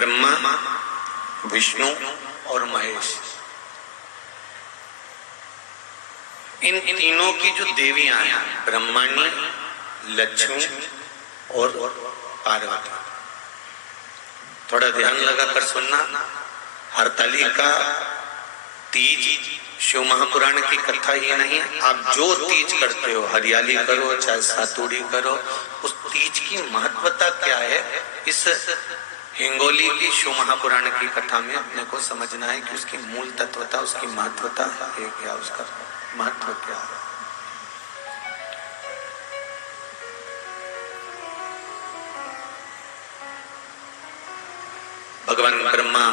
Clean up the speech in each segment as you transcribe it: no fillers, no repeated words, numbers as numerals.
ब्रह्मा, विष्णु और महेश, इन तीनों की जो देवियां हैं, ब्रह्मणी, लक्ष्मी और पार्वती। थोड़ा ध्यान लगाकर सुनना। हरतालिका तीज शिव महापुराण की कथा ही नहीं, आप जो तीज करते हो, हरियाली करो चाहे सातुड़ी करो, उस तीज की महत्वता क्या है, इस हिंगोली की शिव महापुराण की कथा में अपने को समझना है कि उसकी मूल तत्वता, उसकी महत्वता है क्या, उसका महत्व क्या है। भगवान ब्रह्मा,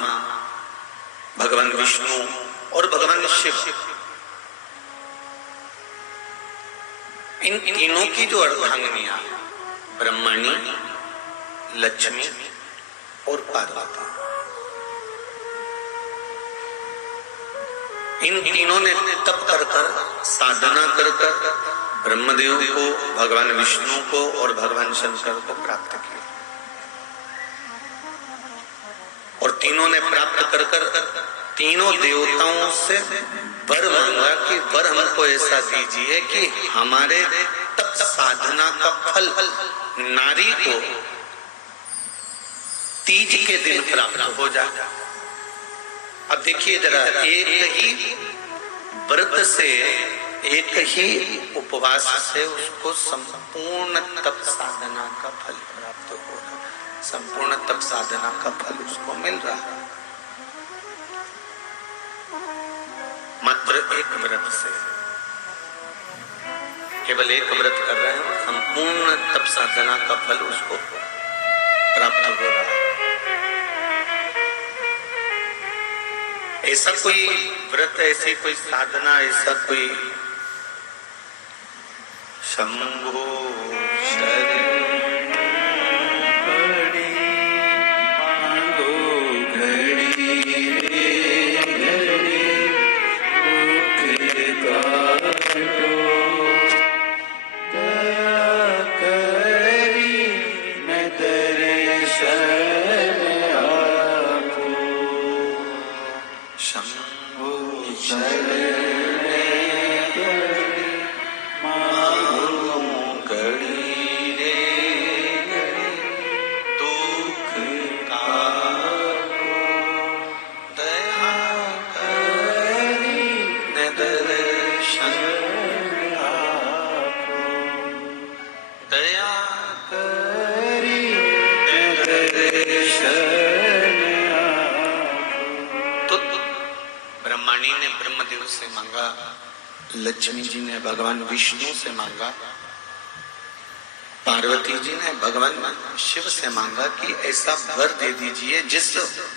भगवान विष्णु और भगवान शिव, इन तीनों की जो अर्धांगिनियां, ब्रह्मणी, लक्ष्मी और पार्वती, इन तीनों ने तप कर कर, साधना कर कर ब्रह्मदेव को, भगवान विष्णु को और भगवान शंकर को प्राप्त किया। और तीनों ने प्राप्त कर कर तीनों देवताओं से वर मांगा कि वर हमको ऐसा दीजिए कि हमारे तप साधना का फल नारी को तीज के दिन प्राप्त हो जाए। अब देखिए जरा, एक ही व्रत से, एक ही उपवास से उसको संपूर्ण तप साधना का फल प्राप्त हो रहा है, संपूर्ण तप साधना का फल उसको मिल रहा है। मात्र एक व्रत से, केवल एक व्रत कर रहे हैं, संपूर्ण तप साधना का फल उसको प्राप्त हो रहा है। ऐसा कोई व्रत, ऐसी कोई साधना, ऐसा कोई शंभो शरण बड़ी मांगो घड़ी दुख काटो, दया करी मैं दर्शन आपको, शंभो शरण से मांगा, लक्ष्मी जी ने भगवान विष्णु से मांगा, पार्वती जी ने भगवान शिव से मांगा कि ऐसा वर दे दीजिए जिस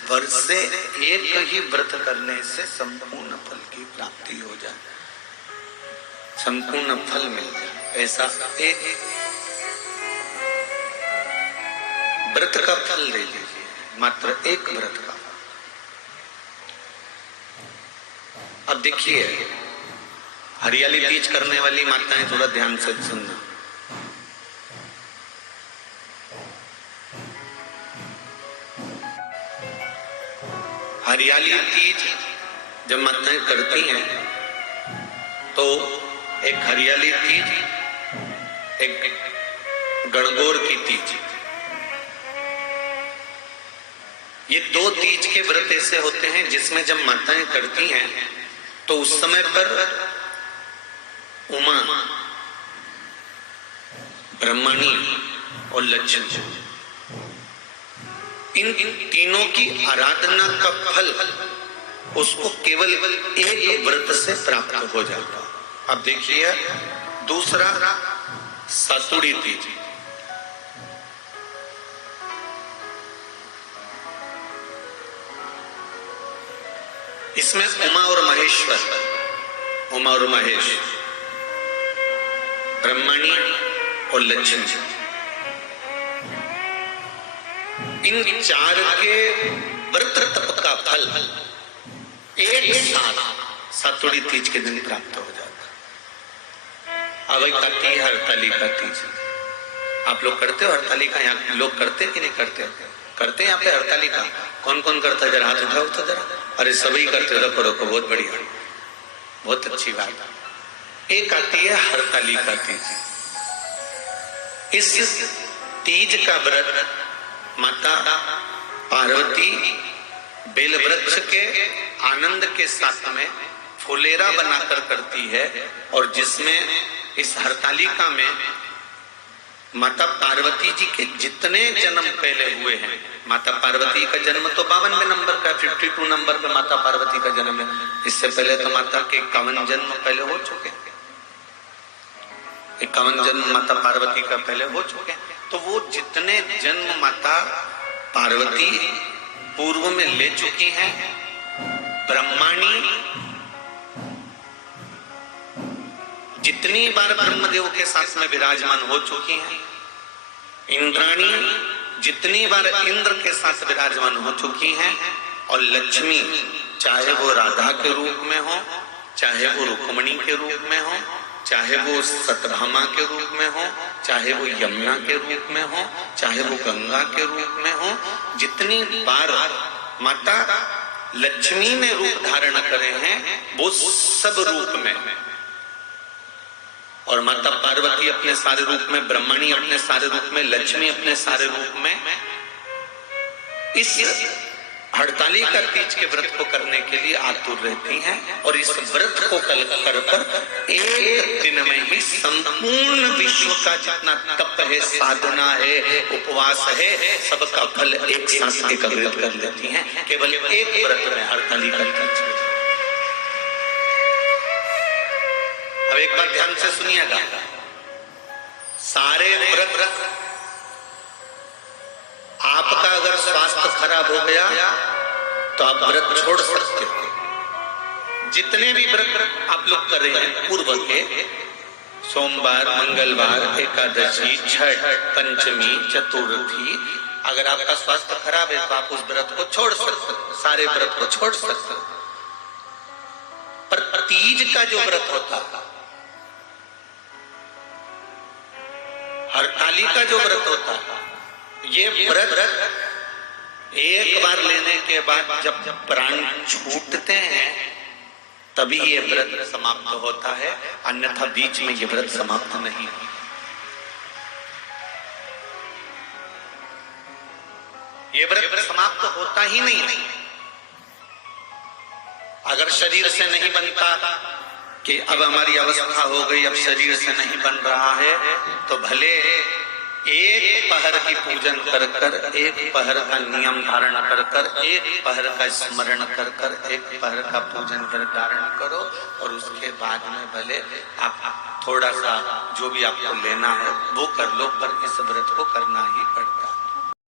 वर से एक ही व्रत करने से संपूर्ण फल की प्राप्ति हो जाए, संपूर्ण फल मिल जाए। ऐसा एक व्रत का फल दे दीजिए, मात्र एक व्रत का। अब देखिए, हरियाली तीज करने वाली माताएं थोड़ा ध्यान से सुनना। हरियाली तीज जब माताएं करती हैं तो एक हरियाली तीज, एक गणगौर की तीज, ये दो तीज के व्रत ऐसे होते हैं जिसमें जब माताएं करती हैं तो उस समय पर उमा, ब्रह्मणी और लक्ष्मी, इन तीनों की आराधना का फल उसको केवल एक व्रत से प्राप्त हो जाता। अब देखिए दूसरा, सातुड़ी तीज। इसमें उमा और महेश्वर, उमा और महेश, ब्रह्मणी और लक्ष्मी, इन चार के व्रत तप का फल एक साथ सातुड़ी तीज के दिन प्राप्त हो जाता। अब आती है हरतालिका तीज। आप लोग करते हो हरतालिका? यहाँ लोग करते कि नहीं करते? करते हैं यहाँ पे हरतालिका? कौन कौन करता है? जरा हाथ उठाओ तो जरा। अरे सभी करते, रखो रखो, बहुत बढ़िया, बहुत अच्छी बात। एक आती है हरतालिका तीज। इस तीज का व्रत माता पार्वती बेल वृक्ष के आनंद के साथ में फुलेरा बनाकर करती है, और जिसमें इस हरतालिका में माता पार्वती जी के जितने जन्म पहले हुए हैं, माता पार्वती का जन्म तो 52वें नंबर का, 52 नंबर पे माता पार्वती का जन्म है। इससे पहले तो माता के 51 जन्म पहले हो चुके हैं, 51 जन्म माता पार्वती का पहले हो चुके हैं। तो वो जितने जन्म माता पार्वती पूर्व में ले चुकी हैं, ब्रह्माणी जितनी बार ब्रह्मदेव के साथ में विराजमान हो चुकी हैं, इंद्राणी जितनी बार इंद्र के साथ विराजमान हो चुकी हैं, और लक्ष्मी चाहे वो राधा के रूप में हो, चाहे वो रुक्मणी के रूप में हो, चाहे वो सतभामा के रूप में हो, चाहे वो यमुना के रूप में हो, चाहे वो गंगा के रूप में हो, जितनी बार माता लक्ष्मी ने रूप धारण करे हैं वो सब रूप में, और माता पार्वती अपने सारे रूप में, ब्रह्मणी अपने सारे रूप में, लक्ष्मी अपने सारे रूप में इस हरतालिका तीज के व्रत को करने के लिए आतुर रहती हैं। और इस व्रत को कर एक दिन में ही संपूर्ण विश्व का जितना तप है, साधना है, उपवास है, सबका फल एक साथ एकत्रित कर लेती हैं केवल एक व्रत में, हरतालिका तीज। अब एक बात ध्यान से सुनिएगा, सारे व्रत आपका अगर स्वास्थ्य खराब हो गया तो आप व्रत छोड़ सकते हो। जितने भी व्रत आप लोग कर रहे हैं पूर्व के, सोमवार, मंगलवार, एकादशी, छठ, पंचमी, चतुर्थी, अगर आपका स्वास्थ्य खराब है तो आप उस व्रत को छोड़ सकते हो, सारे व्रत को छोड़ सकते हो। पर तीज का जो व्रत होता है, हरतालिका जो व्रत होता है, ये व्रत एक बार लेने के बाद जब प्राण छूटते हैं तभी ये व्रत समाप्त होता है, अन्यथा बीच में ये व्रत समाप्त नहीं। ये व्रत समाप्त होता ही नहीं। अगर शरीर से नहीं बनता कि अब हमारी अवस्था हो गई, अब शरीर से नहीं बन रहा है, तो भले एक पहर की पूजन कर कर, एक पहर का नियम धारण कर कर, एक पहर का स्मरण कर कर, एक पहर का पूजन कर धारण करो, और उसके बाद में भले आप थोड़ा सा जो भी आपको लेना है वो कर लो, पर इस व्रत को करना ही पड़ता है।